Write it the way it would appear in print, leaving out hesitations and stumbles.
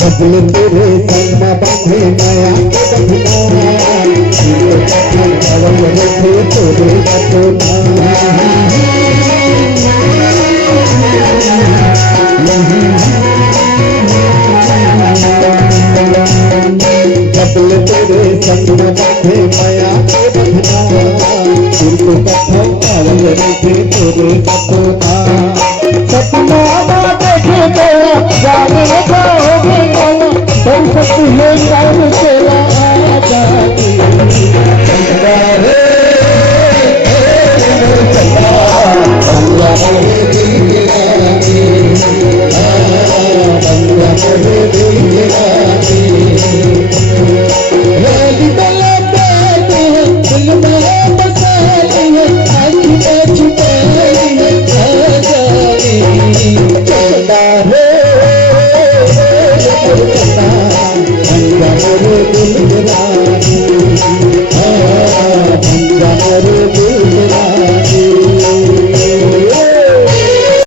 बदल तेरे संग बंधे माया के बंधना पावन रखे तोरे बतोना बदल तेरे संग बंधे माया के बंधना पावन रखे तोरे बतोना सपना देखे तो जाने जाओगे तुम सपने कर चला जाती दिल